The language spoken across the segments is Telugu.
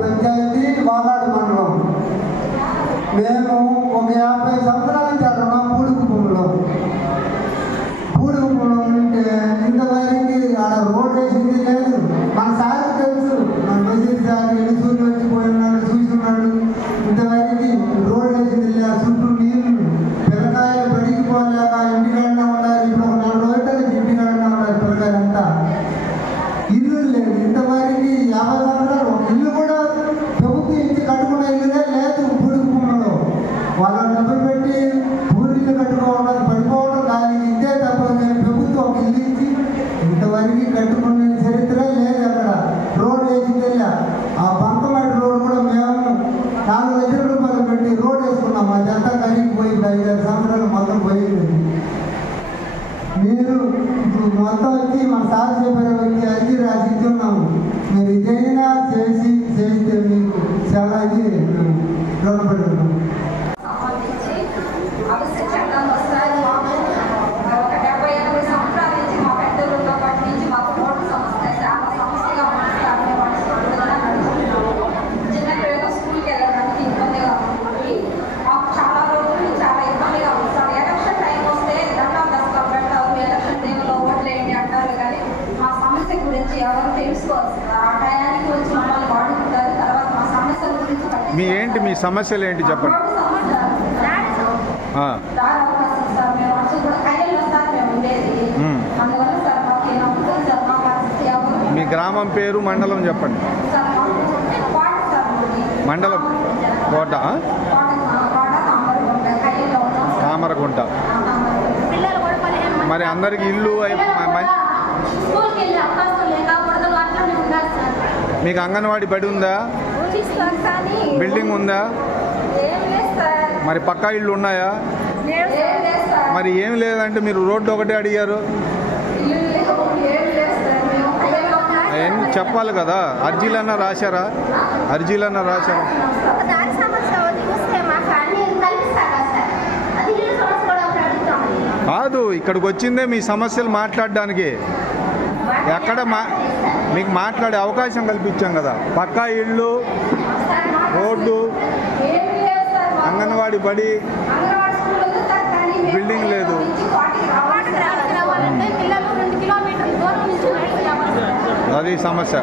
పంచాయతీ వాగాడు మండలం. మేము ఒక 50 సంవత్సరాల నుంచి అక్కడ ఉన్నాం. పూడిగుప్పంలో ఉంటే ఇంతవరకు ఆడ రోడ్ వేసింది లేదు. మన సార్కి తెలుసు, మన బజీర్ సార్ ఎన్నిసూర్లు వచ్చిపోయినాడు, చూస్తున్నాడు. ఇంతవరకు రోడ్ వేసింది లేదు. చుట్టూ నీళ్ళు, పిల్లకాయలు బడికి పోలేక ఇంటికాడనే ఉండాలి. ఇప్పుడు ఒక 4 రోజులకి ఇంటికాడనే ఉండాలి పిల్లకాయలంతా. ఇల్లు లేదు. ఇంతవరకు 50 సంవత్సరాలు ఒక ఇల్లు కూడా ప్రభుత్వం ఇంటి కట్టుకున్న ఇల్లునే లేదు. పూడిగుప్పంలో వాళ్ళ డబ్బులు పెట్టి పూరిల్లు కట్టుకోవడం, పడిపోవడం, దానికి ఇదే తప్ప ప్రభుత్వం ఒక ఇల్లు ఇచ్చి ఇంతవరకు కట్టుకునే చరిత్ర లేదు. అక్కడ రోడ్ వేసిందే. ఆ బంకమేట రోడ్ కూడా మేము 4 లక్షల రూపాయలు పెట్టి రోడ్ వేసుకున్నాం. అదంతా కలిగి పోయింది. 5-6 సంవత్సరాలు మొత్తం పోయింది. మీరు మొత్తం వచ్చి మన సార్ చెప్పిన వచ్చి అర్జీ రాసి ఇచ్చున్నాము. మీరు ఇదైనా చేస్తే మీకు చాలా ఇది రుణపడుతున్నాం. మీ సమస్యలు ఏంటి చెప్పండి. మీ గ్రామం పేరు, మండలం చెప్పండి. మండలం కోట, కామరగుంట. మరి అందరికి ఇల్లు మీకు అంగన్వాడీ బడి ఉందా? బిల్డింగ్ ఉందా? మరి పక్కా ఇళ్ళు ఉన్నాయా? మరి ఏమి లేదంటే మీరు రోడ్డు ఒకటే అడిగారు. అవన్నీ చెప్పాలి కదా. అర్జీలన్నా రాశారా? కాదు, ఇక్కడికి వచ్చిందే మీ సమస్యలు మాట్లాడడానికి. ఎక్కడ మీకు మాట్లాడే అవకాశం కల్పించాం కదా. పక్కా ఇళ్ళు, రోడ్డు, అంగన్వాడీ బడి, బిల్డింగ్ లేదు. అది సమస్య.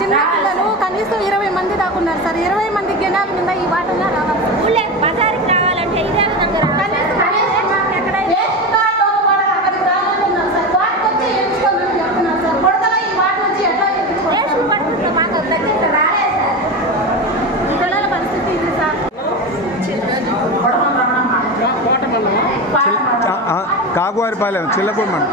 చిన్న పిల్లలు కనీసం 20 మంది దాకా ఉన్నారు సార్. 20 మంది జనాల మీద ఈ వాటంగా రావాలి. బజార్కి రావాలంటే ఇదే విధంగా కాకువారిపాలెం, చిల్లకూరు మండలం.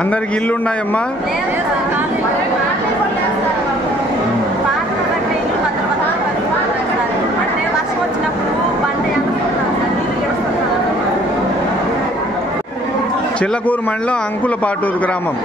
అందరికి ఇల్లు ఉన్నాయమ్మా? చిల్లకూరు మండలం, అంకులపాటూరు గ్రామం.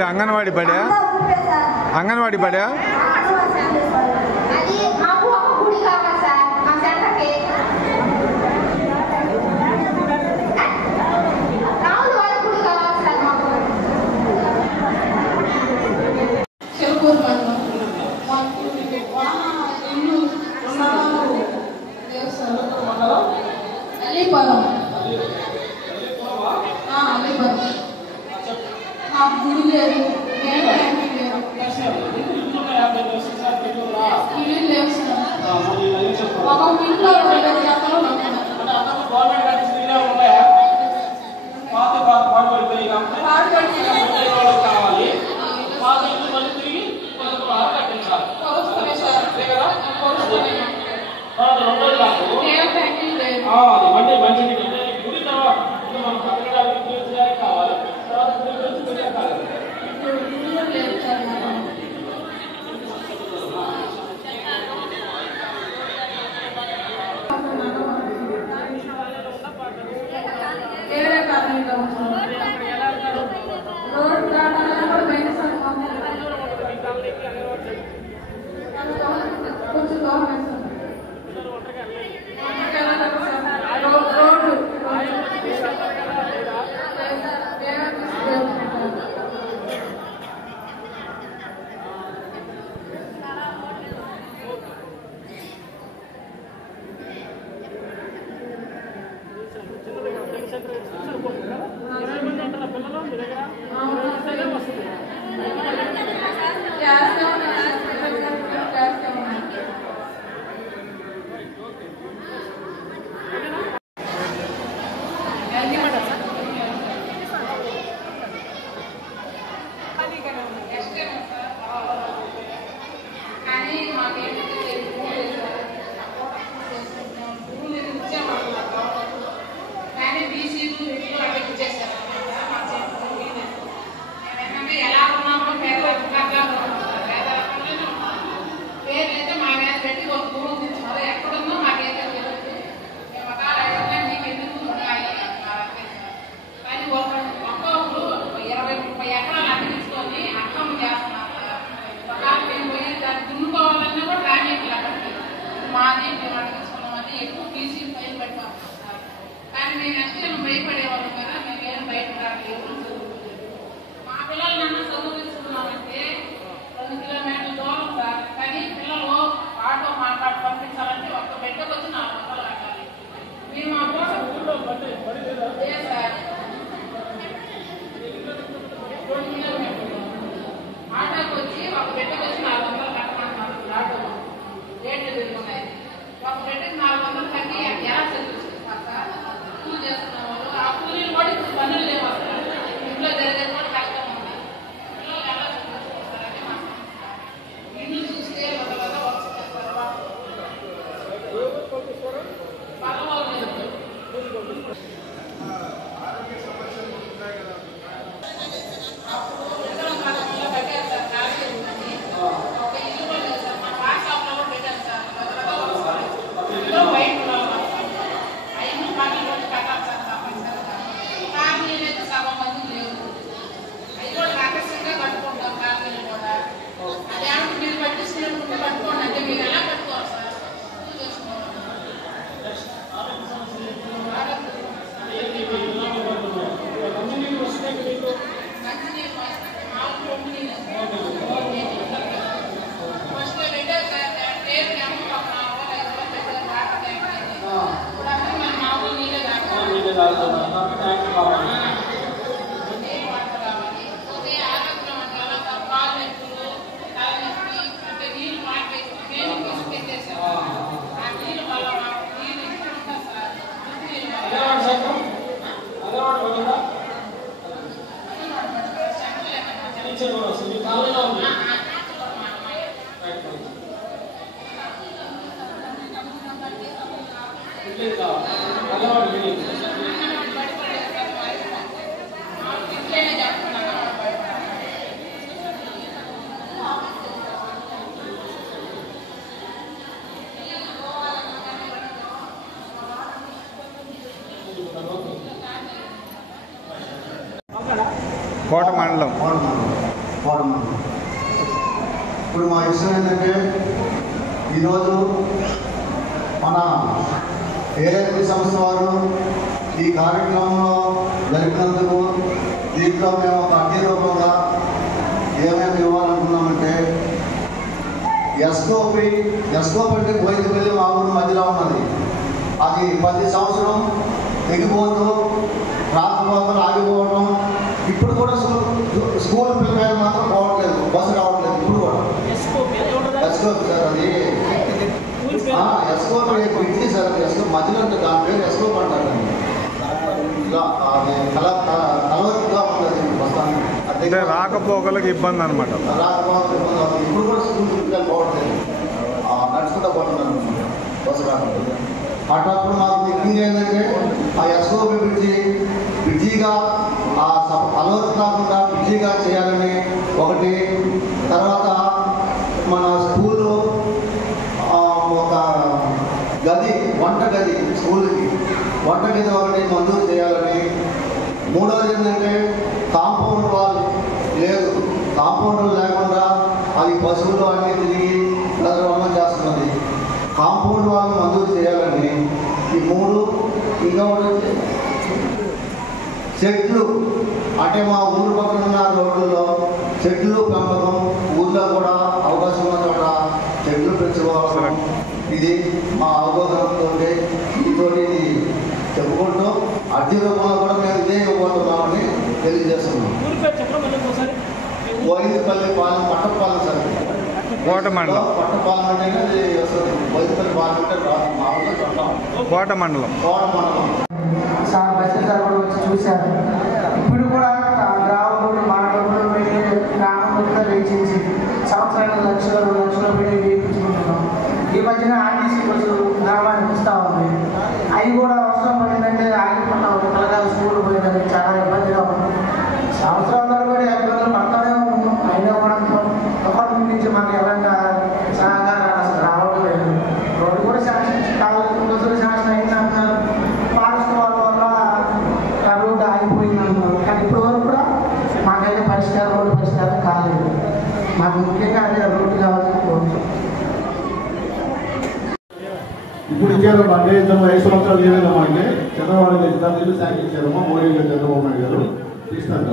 అది అంగన్వాడీ బడా? అంగన్వాడీ బడా? గుడి లేదు, ఇల్లు లేవు సార్. ఒక ఇంట్లో కోట మండలం. కోరమన్నాం. ఇప్పుడు మా విషయం ఏంటంటే ఈరోజు మన ఏఎల్పి సంస్థ వారు ఈ కార్యక్రమంలో జరిపినందుకు దీంట్లో మేము ఒక అడ్డీ రూపంగా ఏమేమి ఇవ్వాలనుకున్నామంటే ఎస్కోపి అంటే బోయినపల్లి మా ఊరు మధ్యలో ఉన్నది. అది 10 సంవత్సరం ఎగిపోతూ రాకపోకలు ఆగిపోవడం. ఇప్పుడు కూడా స్కూల్ పిల్లలు మాత్రం పోవట్లేదు, బస్సు రావట్లేదు. ఇప్పుడు కూడా ఎస్కోపి సార్, అది ఎస్కోపి బ్రిడ్జి సార్. ఎస్కోపి మధ్యలో ఉంటుంది, దాని పేరు ఎస్కోపి అంటారు. ఇలా అది కలవట్టుగా ఉంటుంది బస్సు. రాకపోకలకు ఇబ్బంది అనమాట. రాకపోకలు ఇబ్బంది అవుతుంది. ఇప్పుడు కూడా స్కూల్ పిల్లలు పోవట్లేదు, నడుచుకుంటూ పోతున్నారు బస్సు రావట్లేదు. అప్పుడు మాకు థింకింగ్ ఏంటంటే ఆ ఎస్కోపి బ్రిడ్జిగా అలవాటు కాకుండా బ్రిడ్జిగా చేయాలని ఒకటి. తర్వాత మన స్కూలు ఒక గది, వంట గది, స్కూల్కి వంట గది ఒకటి మంజూరు చేయాలని. మూడవది ఏంటంటే కాంపౌండ్ వాల్ లేదు, కాంపౌండ్ లేకుండా అది పశువులు అన్నీ తిరిగి రమణ చేస్తున్నది. కాంపౌండ్ వాల్ మంజూరు చేయాలని ఈ 3. ఇంకా ఒకటి చెట్లు, అంటే మా ఊరు పక్కన ఉన్న రోడ్లలో చెట్లు పెంపకం, ఊళ్ళో కూడా అవకాశం ఉన్న చోట చెట్లు పెంచుకోవడం. ఇది మా అవగాహనతో దీంతోటి ఇది చెప్పుకుంటూ అడ్డీ రూపంలో కూడా మేము ఇదే ఇవ్వబోతున్నామని తెలియజేస్తున్నాం. బోయినపల్లి పాలెం, పట్టపాలెం సార్. కోటమండలం, పట్టపాలెం అంటే అది వస్తుంది. బోయినపల్లి పాలెం అంటే మామూలుగా చూద్దాం, కోటమండలం. సార్ బస్సు సార్ కూడా వచ్చి చూశారు. ఇప్పుడు కూడా గ్రామంలో మన డబ్బులు పెట్టి గ్రామంలో వేచించి సంవత్సరానికి 1 లక్షలు 2 లక్షలు పెట్టి వేయించుకుంటున్నాం. ఈ మధ్యన ఆర్టీసీ బస్సు గ్రామానికి వస్తూ ఉంది. అవి కూడా అవసరం పడిందంటే ఆగిపోతున్నాం. పిల్లగాలు స్కూల్ పోయినది చాలా ఇబ్బందిగా ఉంది. సంవత్సరాల తరబడి ఇబ్బందులు పడతానే ఉన్నాం. అయినా కూడా గవర్నమెంట్ నుంచి మాకు ఎలాంటి సహకారం అసలు రావడం లేదు. రోడ్డు కూడా శాంక్షన్ కావాలి, బస్సులు శాంక్షన్ అయిందంటున్నారు. ఫారెస్ట్ వాళ్ళ వల్ల రోడ్డు ఆగిపోయిందంటున్నారు. కానీ ఇప్పటి వరకు కూడా మాకైతే రోడ్డు పరిష్కారం కాలేదు. మాకు ముఖ్యంగా అదే రోడ్డు కావాలని కోరుతున్నాం. ఇప్పుడు ఇచ్చారు అంటే 5 సంవత్సరాలు ఏదైనా అంటే చంద్రబాబు నాయుడు ఇల్లు శాంక్షన్ ఇచ్చారమ్మా. మోడీ గారు, చంద్రబాబు నాయుడు గారు తీస్తాను.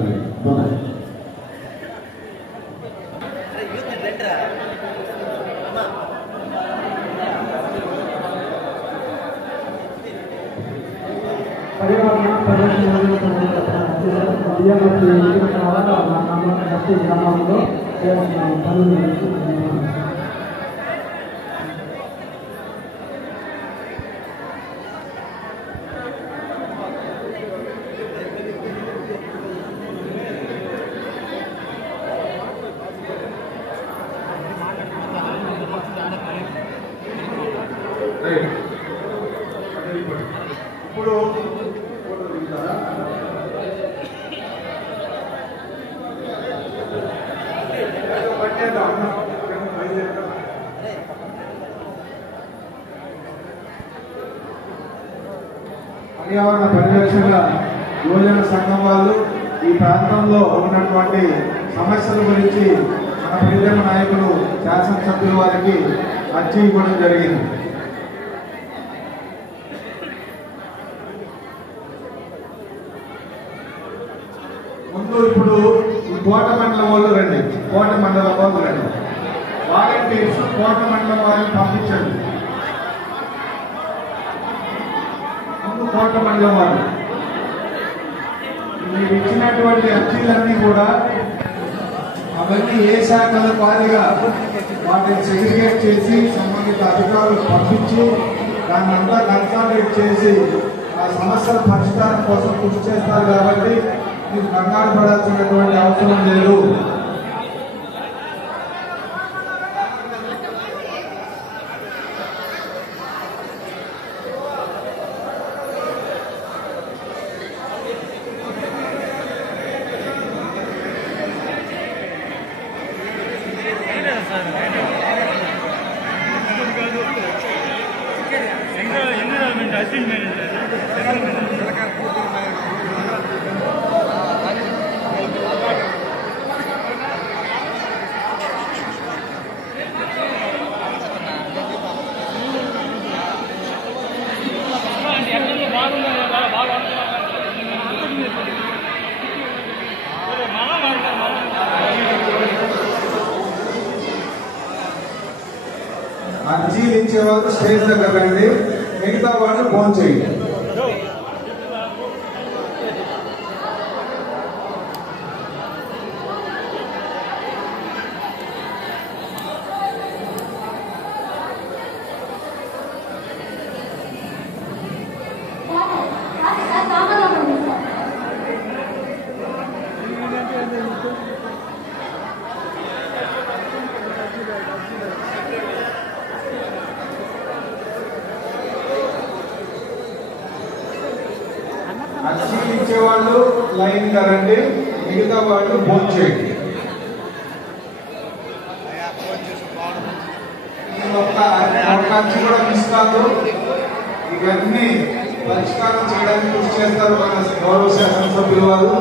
పర్యావరణ పరిరక్షణ గ్రామంలో పనులు ఇప్పుడు పర్యావరణ పరిరక్షణ యువజన సంఘం వాళ్ళు ఈ ప్రాంతంలో ఉన్నటువంటి సమస్యల గురించి మన ప్రియతమ నాయకులు శాసనసభ్యుల వారికి అర్జీ ఇవ్వడం జరిగింది. ముందు ఇప్పుడు కోట మండలం వాళ్ళు రండి, కోట మండలం వాళ్ళు రండి. వాలంటీర్స్ కోట మండలం వాళ్ళని పంపించండి. ముందు కోట మండలం వాళ్ళు మీరు ఇచ్చినటువంటి అర్జీలన్నీ కూడా అవన్నీ ఏ శాఖల వారిగా వాటిని సెగ్రిగేట్ చేసి సంబంధిత అధికారులు పంపించి దాన్ని అంతా కన్సాలిడేట్ చేసి ఆ సమస్యల పరిష్కారం కోసం కృషి చేస్తారు. కాబట్టి మీకు కంగారు పడాల్సినటువంటి అవసరం లేదు. అర్జీలు ఇచ్చేవారు స్టేజ్ దగ్గర రండి, మిగతా వాళ్ళు ఫోన్ చేయండి. అర్జీలు ఇచ్చేవాళ్ళు లైన్ రండి, మిగతా వాళ్ళు ఫోన్ చేయండి. ఒక్క అర్జీ కూడా మిస్ కాదు. ఇవన్నీ పరిష్కారం చేయడానికి కృషి చేస్తారు మన గౌరవ శాసనసభ్యులు వారు.